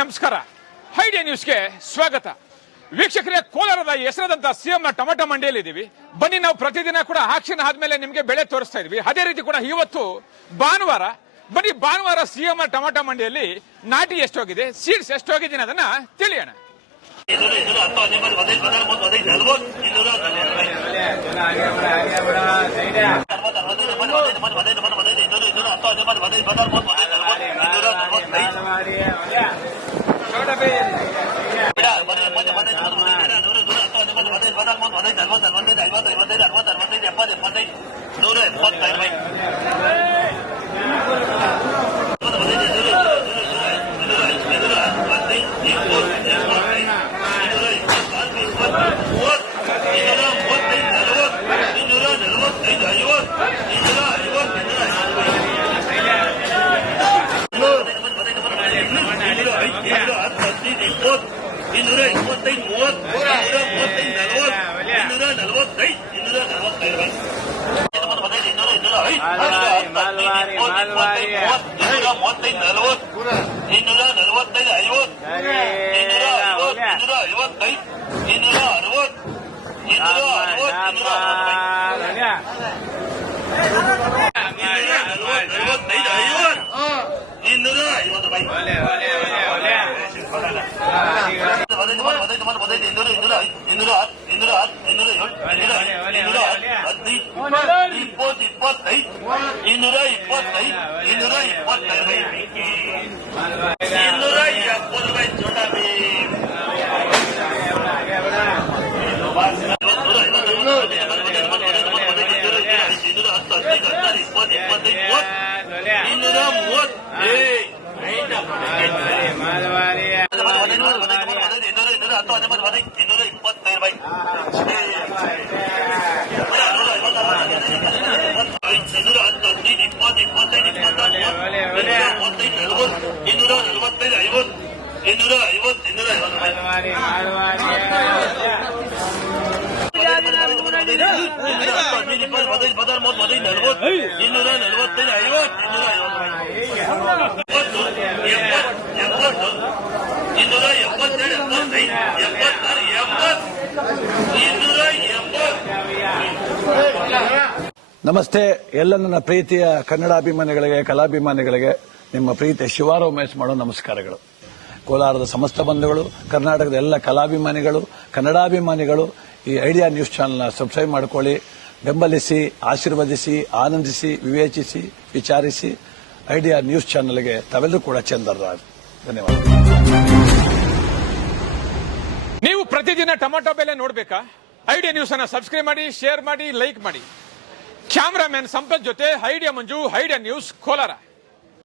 ನಮಸ್ಕಾರ. ಐಡಿಯಾ ನ್ಯೂಸ್ಗೆ ಸ್ವಾಗತ. ವೀಕ್ಷಕರೇ, ಕೋಲಾರದ ಹೆಸರಾದಂತಹ ಸಿಎಂ ನ ಟೊಮೆಟೊ ಮಂಡಿಯಲ್ಲಿ ಇದೀವಿ. ಬನ್ನಿ, ನಾವು ಪ್ರತಿದಿನ ಕೂಡ ಆಕ್ಷನ್ ಆದ್ಮೇಲೆ ನಿಮ್ಗೆ ಬೆಳೆ ತೋರಿಸ್ತಾ ಇದೀವಿ. ಅದೇ ರೀತಿ ಕೂಡ ಇವತ್ತು ಭಾನುವಾರ. ಬನ್ನಿ, ಭಾನುವಾರ ಸಿಎಂ ನ ಟೊಮೆಟೊ ಮಂಡಿಯಲ್ಲಿ ನಾಟಿ ಎಷ್ಟೋಗಿದೆ, ಸೀಡ್ಸ್ ಎಷ್ಟೋಗಿದೆ ಅದನ್ನ ತಿಳಿಯೋಣ. ನಮಸ್ತೆ. ಎಲ್ಲ ನನ್ನ ಪ್ರೀತಿಯ ಕನ್ನಡಾಭಿಮಾನಿಗಳಿಗೆ, ಕಲಾಭಿಮಾನಿಗಳಿಗೆ ನಿಮ್ಮ ಪ್ರೀತಿಯ ಶಿವಾರ ಉಮೇಶ್ ಮಾಡೋ ನಮಸ್ಕಾರಗಳು. ಕೋಲಾರದ ಸಮಸ್ತ ಬಂಧುಗಳು, ಕರ್ನಾಟಕದ ಎಲ್ಲ ಕಲಾಭಿಮಾನಿಗಳು, ಕನ್ನಡಾಭಿಮಾನಿಗಳು ಈ ಐಡಿಯಾ ನ್ಯೂಸ್ ಚಾನೆಲ್ನ ಸಬ್ಸ್ಕ್ರೈಬ್ ಮಾಡಿಕೊಳ್ಳಿ, ಬೆಂಬಲಿಸಿ, ಆಶೀರ್ವದಿಸಿ, ಆನಂದಿಸಿ, ವಿವೇಚಿಸಿ, ವಿಚಾರಿಸಿ. ಐಡಿಯಾ ನ್ಯೂಸ್ ಚಾನೆಲ್ಗೆ ತಾವೆಲ್ಲರೂ ಕೂಡ ಚಂದರ್ರಾಜ್. ಧನ್ಯವಾದ. ನೀವು ಪ್ರತಿದಿನ ಟೊಮೆಟೊ ಬೆಲೆ ನೋಡ್ಬೇಕಾ? ಐಡಿಯಾ ನ್ಯೂಸ್ ಅನ್ನ ಸಬ್ಸ್ಕ್ರೈಬ್ ಮಾಡಿ, ಶೇರ್ ಮಾಡಿ, ಲೈಕ್ ಮಾಡಿ. ಕ್ಯಾಮರಾಮನ್ ಸಂಪತ್ ಜೊತೆ ಐಡಿಯಾ ಮಂಜು, ಐಡಿಯಾ ನ್ಯೂಸ್, ಕೋಲಾರ.